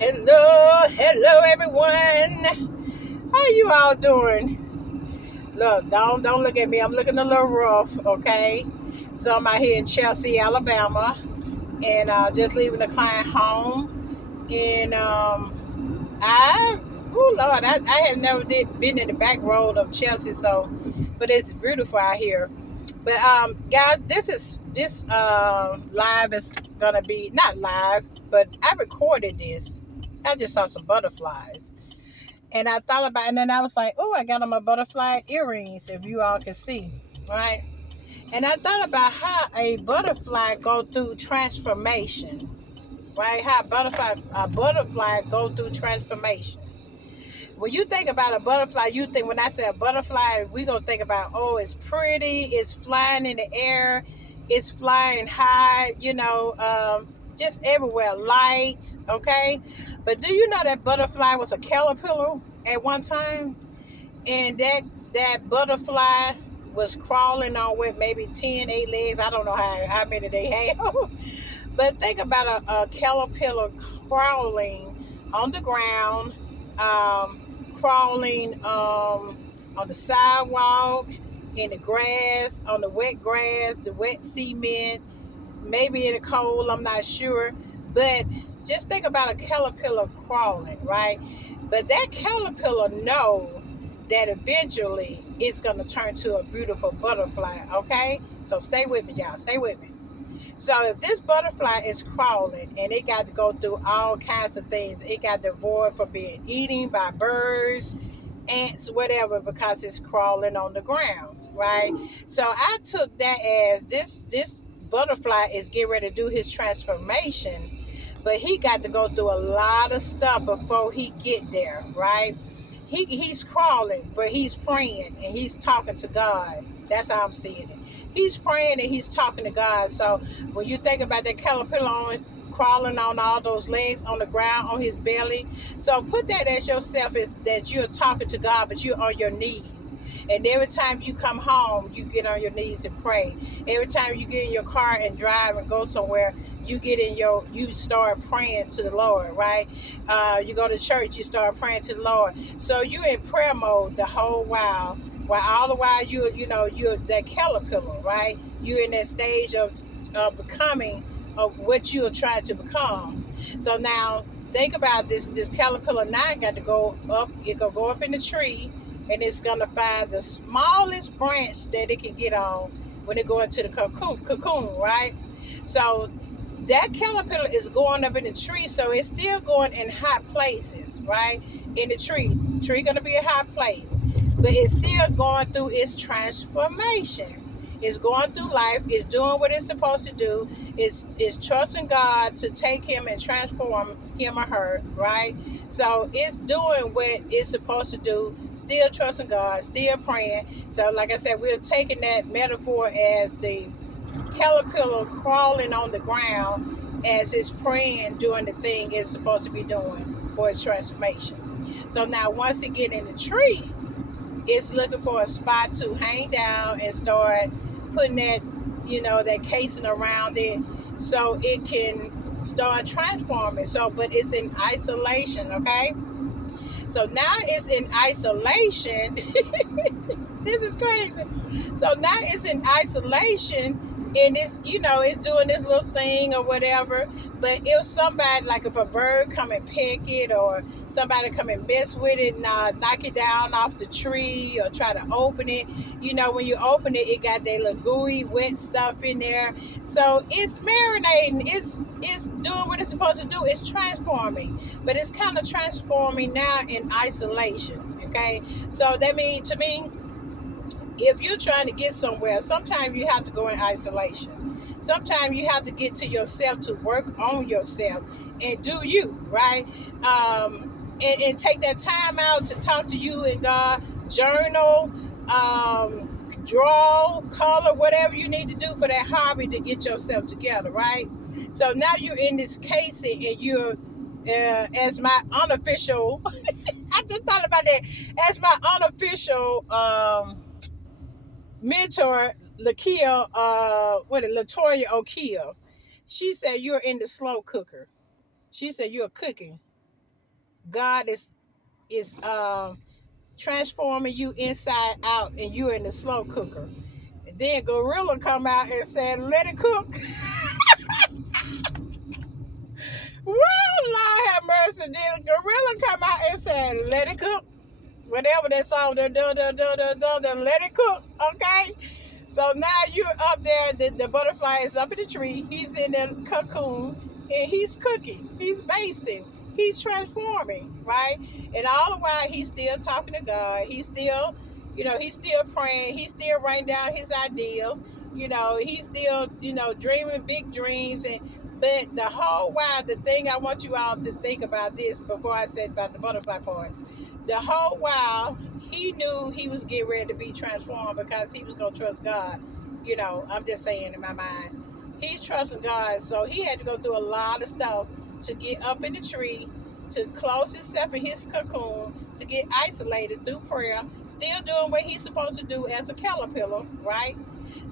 Hello everyone. How you all doing? Look, don't look at me. I'm looking a little rough, okay? So I'm out here in Chelsea, Alabama, and just leaving the client home. And oh Lord, I have never been in the back road of Chelsea, so but it's beautiful out here. But guys, this live is gonna be not live, but I recorded this. I just saw some butterflies, and I thought about, and then I was like, oh, I got on my butterfly earrings. If you all can see, right? And I thought about how a butterfly go through transformation, right? How a butterfly go through transformation. When you think about a butterfly, you think, when I say a butterfly, we gonna think about, oh, it's pretty, it's flying in the air, it's flying high, just everywhere, light, okay? But do you know that butterfly was a caterpillar at one time? And that butterfly was crawling on with maybe 10, 8 legs. I don't know how many they have. But think about a caterpillar crawling on the ground, crawling on the sidewalk, in the grass, on the wet cement, maybe in the cold, I'm not sure. But just think about a caterpillar crawling, right? But that caterpillar know that eventually it's going to turn to a beautiful butterfly, okay? So stay with me, y'all. Stay with me. So if this butterfly is crawling and it got to go through all kinds of things, it got to avoid from being eaten by birds, ants, whatever, because it's crawling on the ground, right? So I took that as this butterfly is getting ready to do his transformation, but he got to go through a lot of stuff before he get there, right? He's crawling, but he's praying and he's talking to God. That's how I'm seeing it. He's praying and he's talking to God. So when you think about that caterpillar crawling on all those legs on the ground on his belly, so put that as yourself, is that you're talking to God, but you're on your knees. And every time you come home, you get on your knees and pray. Every time you get in your car and drive and go somewhere, you start praying to the Lord, right? You go to church, you start praying to the Lord. So you're in prayer mode the whole while. While all the while you're that caterpillar, right? You're in that stage of becoming of what you are trying to become. So now think about this caterpillar now got to go up. It gonna go up in the tree, and it's gonna find the smallest branch that it can get on when it go into the cocoon, right? So that caterpillar is going up in the tree, so it's still going in high places, right? In the tree gonna be a high place, but it's still going through its transformation. It's going through life. It's doing what it's supposed to do. It's trusting God to take him and transform him or her, right? So it's doing what it's supposed to do. Still trusting God. Still praying. So, like I said, we're taking that metaphor as the caterpillar crawling on the ground as it's praying, doing the thing it's supposed to be doing for its transformation. So now, once it get in the tree, it's looking for a spot to hang down and start putting that casing around it, so it can start transforming. So, but it's in isolation, okay? So now it's in isolation. This is crazy. So now it's in isolation, and it's doing this little thing or whatever. But if somebody, like if a bird come and peck it, or somebody come and mess with it and knock it down off the tree, or try to open it, when you open it, it got that little gooey, wet stuff in there. So it's marinating. It's doing what it's supposed to do. It's transforming, but it's kind of transforming now in isolation. Okay, so that means, to me, if you're trying to get somewhere, sometimes you have to go in isolation. Sometimes you have to get to yourself, to work on yourself and do you, right? And take that time out to talk to you and God, journal, draw, color, whatever you need to do for that hobby to get yourself together, right? So now you're in this casing, and you're, as my unofficial, I just thought about that, as my unofficial, mentor, Latoya O'Keel, she said you're in the slow cooker. She said you're cooking. God is transforming you inside out, and you're in the slow cooker. And then gorilla come out and said, "Let it cook." Well, Lord have mercy. Then gorilla come out and said, "Let it cook." Whatever that song, then let it cook. Okay. So now you're up there. The butterfly is up in the tree. He's in the cocoon, and he's cooking. He's basting. He's transforming, right? And all the while, he's still talking to God. He's still, he's still praying. He's still writing down his ideals. He's still, dreaming big dreams. But the whole while, the thing I want you all to think about this before I said about the butterfly part. The whole while, he knew he was getting ready to be transformed because he was going to trust God. I'm just saying in my mind. He's trusting God, so he had to go through a lot of stuff to get up in the tree, to close himself in his cocoon, to get isolated through prayer, still doing what he's supposed to do as a caterpillar, right?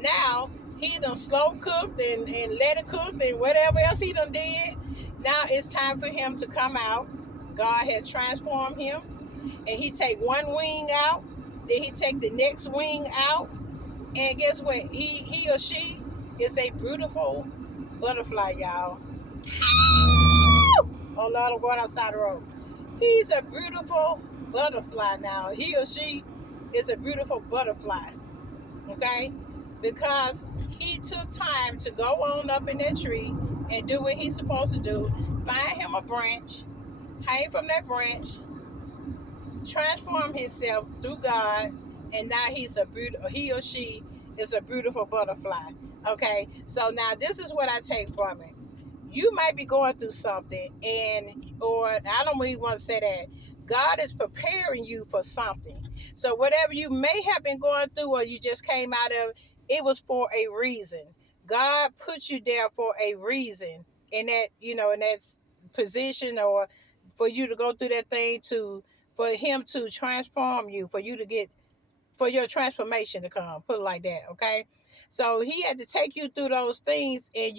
Now, he done slow cooked and let it cook and whatever else he done did. Now it's time for him to come out. God has transformed him, and he take one wing out, then he take the next wing out, and guess what? He or she is a beautiful butterfly, y'all. Oh Lord, I'm going outside the road. He's a beautiful butterfly now. He or she is a beautiful butterfly. Okay? Because he took time to go on up in that tree and do what he's supposed to do. Find him a branch, hang from that branch, transform himself through God, and now he or she is a beautiful butterfly. Okay, so now this is what I take from it. You might be going through something, or I don't even want to say that. God is preparing you for something. So whatever you may have been going through, or you just came out of, it was for a reason. God put you there for a reason in that, in that position, or for you to go through that thing, for him to transform you, for your transformation to come, put it like that. Okay, so he had to take you through those things, and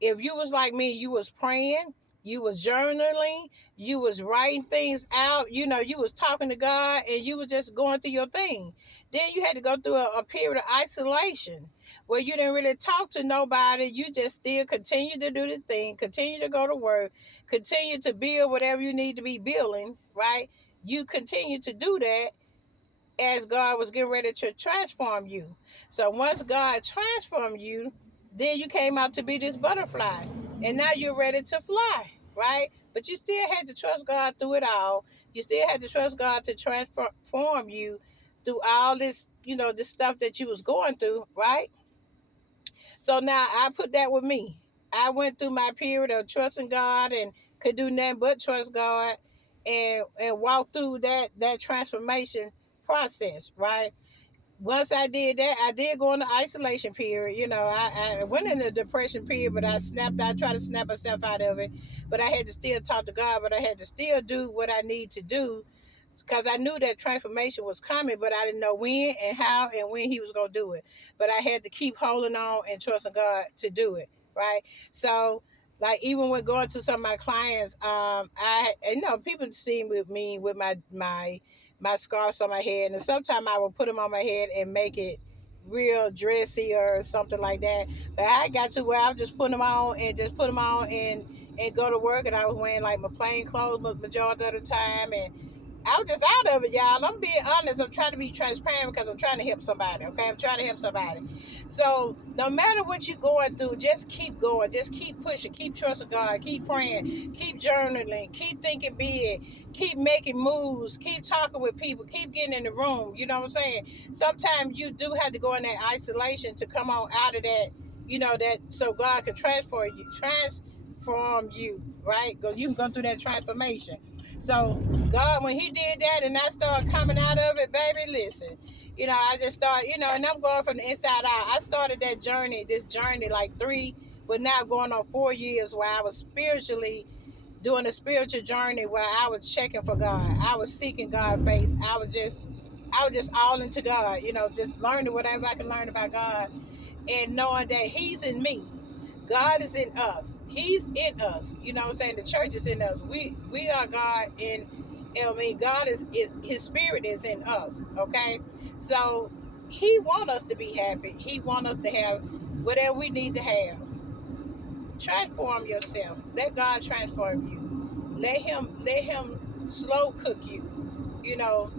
if you was like me, you was praying, you was journaling, you was writing things out, you was talking to God, and you was just going through your thing. Then you had to go through a period of isolation where you didn't really talk to nobody. You just still continue to do the thing, continue to go to work, continue to build whatever you need to be building, right? You continue to do that as God was getting ready to transform you. So once God transformed you, then you came out to be this butterfly. And now you're ready to fly, right? But you still had to trust God through it all. You still had to trust God to transform you through all this, this stuff that you was going through, right? So now I put that with me. I went through my period of trusting God and could do nothing but trust God, and walk through that transformation process, right? Once I did that, I did go into isolation period. I went in a depression period, but I tried to snap myself out of it. But I had to still talk to God, but I had to still do what I need to do, because I knew that transformation was coming, but I didn't know when and how and when he was going to do it. But I had to keep holding on and trusting God to do it, right? So, like, even when going to some of my clients, people see with me with my scarves on my head, and sometimes I will put them on my head and make it real dressy or something like that. But I got to where I was just putting them on and go to work, and I was wearing like my plain clothes majority of the time, and I was just out of it, y'all. I'm being honest. I'm trying to be transparent because I'm trying to help somebody, okay? I'm trying to help somebody. So no matter what you're going through, just keep going. Just keep pushing. Keep trusting God. Keep praying. Keep journaling. Keep thinking big. Keep making moves. Keep talking with people. Keep getting in the room. You know what I'm saying? Sometimes you do have to go in that isolation to come on out of that, that so God can transform you, right? You can go through that transformation. So God, when he did that and I started coming out of it, baby, listen, I just started, and I'm going from the inside out. I started this journey like but now going on 4 years, where I was spiritually doing a spiritual journey, where I was checking for God. I was seeking God's face. I was just all into God, just learning whatever I can learn about God, and knowing that he's in me. God is in us. He's in us. You know what I'm saying? The church is in us. We are God, and I mean God is His Spirit is in us. Okay, so He want us to be happy. He want us to have whatever we need to have. Transform yourself. Let God transform you. Let Him slow cook you. You know,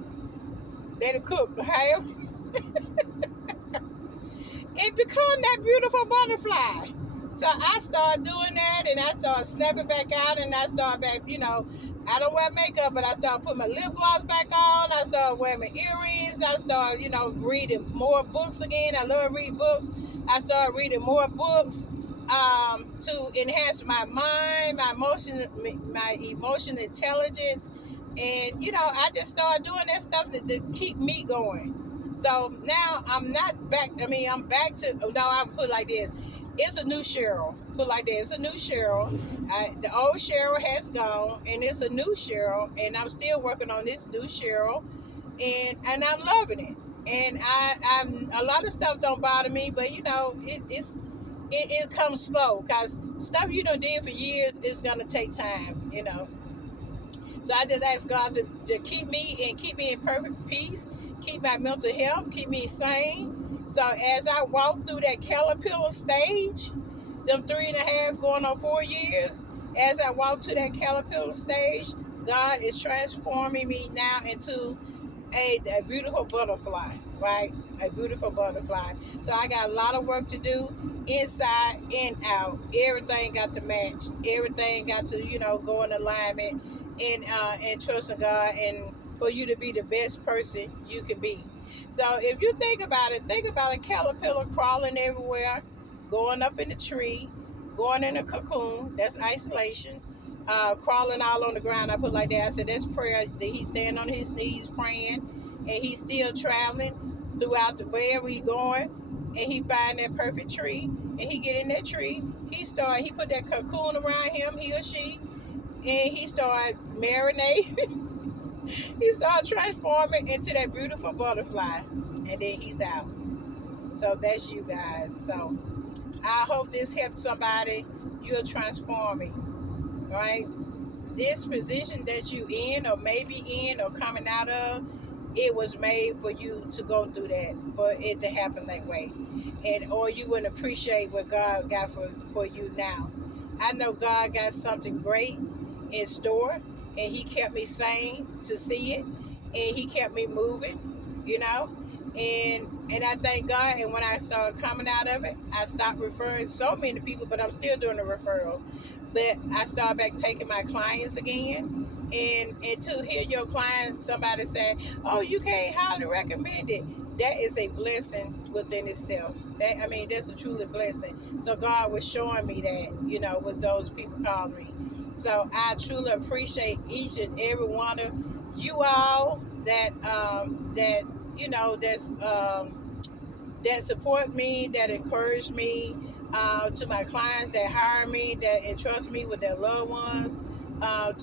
let it cook. However, it become that beautiful butterfly. So I started doing that, and I started snapping back out, and I started back, I don't wear makeup, but I started putting my lip gloss back on. I started wearing my earrings. I started, reading more books again. I love reading books. I started reading more books to enhance my mind, my emotional intelligence, and I just started doing that stuff to keep me going. So now I'm not back. I mean, I'm back to. No, I put it like this. It's a new Cheryl. Put it like that. It's a new Cheryl. The old Cheryl has gone, and it's a new Cheryl, and I'm still working on this new Cheryl, and I'm loving it. And I'm a lot of stuff don't bother me, but it comes slow because stuff you done did for years is gonna take time. So I just ask God to keep me and keep me in perfect peace, keep my mental health, keep me sane. So as I walk through that caterpillar stage, them 3.5 going on 4 years, as I walk to that caterpillar stage, God is transforming me now into a beautiful butterfly, right? A beautiful butterfly. So I got a lot of work to do inside and out. Everything got to match. Everything got to, go in alignment and trust in God and for you to be the best person you can be. So if you think about it, think about a caterpillar crawling everywhere, going up in the tree, going in a cocoon, that's isolation, crawling all on the ground. I put like that. I said that's prayer. That he's standing on his knees praying, and he's still traveling throughout the wherever he's going, and he find that perfect tree, and he get in that tree. He put that cocoon around him, he or she, and he started marinating. He started transforming into that beautiful butterfly, and then he's out. So that's you guys. So I hope this helped somebody. You're transforming, right? This position that you in or maybe in or coming out of, it was made for you to go through that, for it to happen that way. And or you wouldn't appreciate what God got for you now. I know God got something great in store, and he kept me sane to see it, and he kept me moving, and I thank God. And when I started coming out of it, I stopped referring so many people, but I'm still doing the referrals. But I started back taking my clients again, and to hear your client, somebody say, "Oh, you can't highly recommend it." That is a blessing within itself. That's a truly blessing. So God was showing me that, with those people calling me. So I truly appreciate each and every one of you all that support me, that encourage me, to my clients that hire me, that entrust me with their loved ones,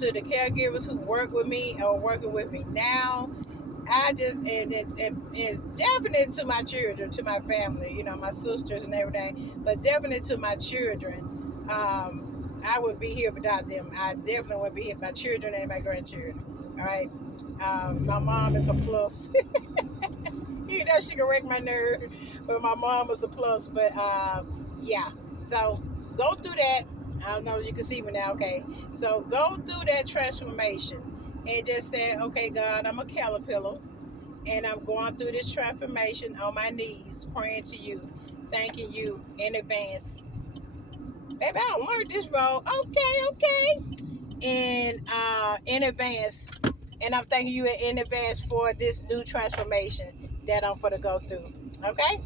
to the caregivers who work with me or working with me now. I just and definitely to my children, to my family, my sisters and everything, but definitely to my children. I wouldn't be here without them. I definitely wouldn't be here. My children and my grandchildren. All right. My mom is a plus. She can wreck my nerve, but my mom was a plus. But yeah. So go through that. I don't know if you can see me now. Okay. So go through that transformation and just say, okay, God, I'm a caterpillar, and I'm going through this transformation on my knees, praying to you, thanking you in advance. Baby, I don't learn this role. Okay. And in advance. And I'm thanking you in advance for this new transformation that I'm going to go through. Okay?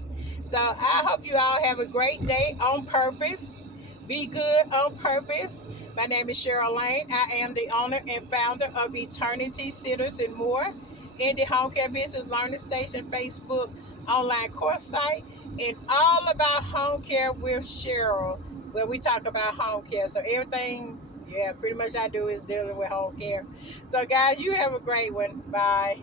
So I hope you all have a great day on purpose. Be good on purpose. My name is Cheryl Lane. I am the owner and founder of Eternity Sitters and More, in the Home Care Business Learning Station Facebook online course site, and all about home care with Cheryl, where we talk about home care. So everything, pretty much I do is dealing with home care. So guys, you have a great one. Bye.